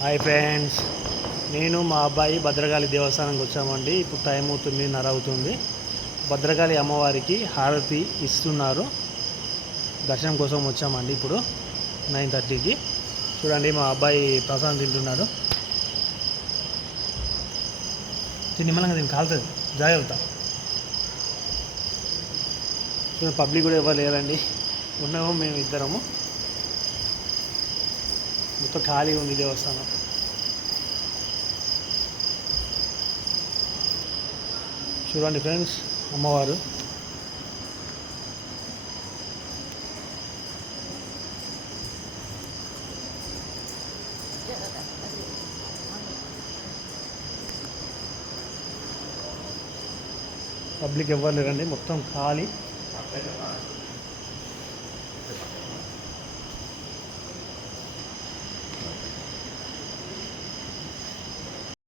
Hi friends, నేను మా అబ్బాయి భద్రకాళి దేవస్థానంకి వచ్చామండి. ఇప్పుడు టైం 9:30 అవుతుంది. భద్రకాళి అమ్మవారికి హారతి ఇస్తున్నారు. దర్శనం కోసం వచ్చామండి. ఇప్పుడు 9:30కి. చూడండి, మా అబ్బాయి ప్రసాదం తింటున్నాడు. నిమ్మలంగా దీన్ని కాలుతుంది, జాగ్రత్త. పబ్లిక్ కూడా ఎవరు లేరండి, ఉన్నాము మేము ఇద్దరము. మొత్తం ఖాళీగా ఉంది దేవస్థానం. చూడండి ఫ్రెండ్స్, అమ్మవారు. పబ్లిక్ ఎవ్వరు లేరండి, మొత్తం ఖాళీ.